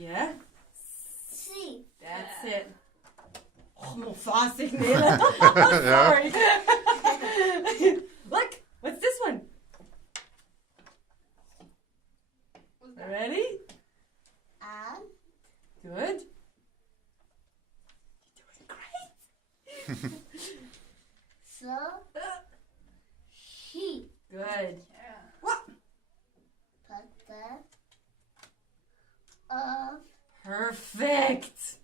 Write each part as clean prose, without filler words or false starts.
Yeah? C. That's it. Oh, mon fancy, Nela. Sorry. Look, what's this one? Ready? And Good. You're doing great. so he Good. put the of Perfect.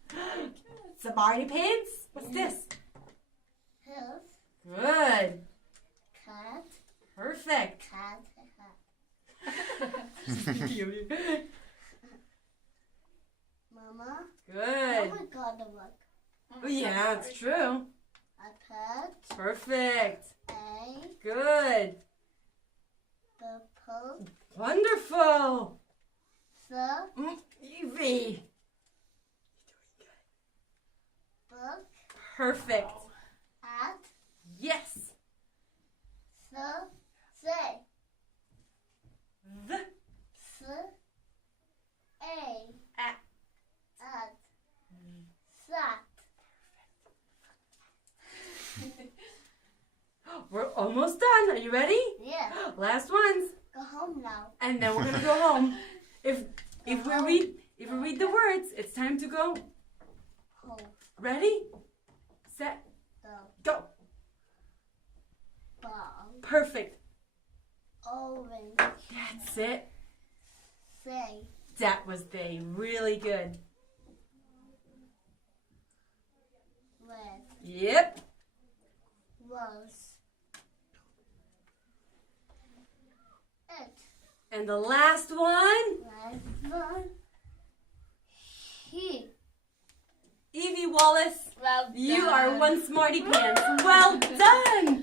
Safari pants? What's this? his Good. cat Perfect. cat Mama. Good. Oh my God, the book. Oh, yeah, it's true. I put Perfect. a Good. purple Wonderful. the Evie. book Perfect. at Yes. the say The s a at. at sat. We're almost done. Are you ready? Yeah, Last ones. go home now. And then we're gonna go home. If we read the words, it's time to go. Home. Ready? Set. The Go. ball Perfect. orange That's it. say That was they. Really good. red Yep. rose. It And the last one. red one. He. Evie Wallace. Well You are one smarty pants. Well done.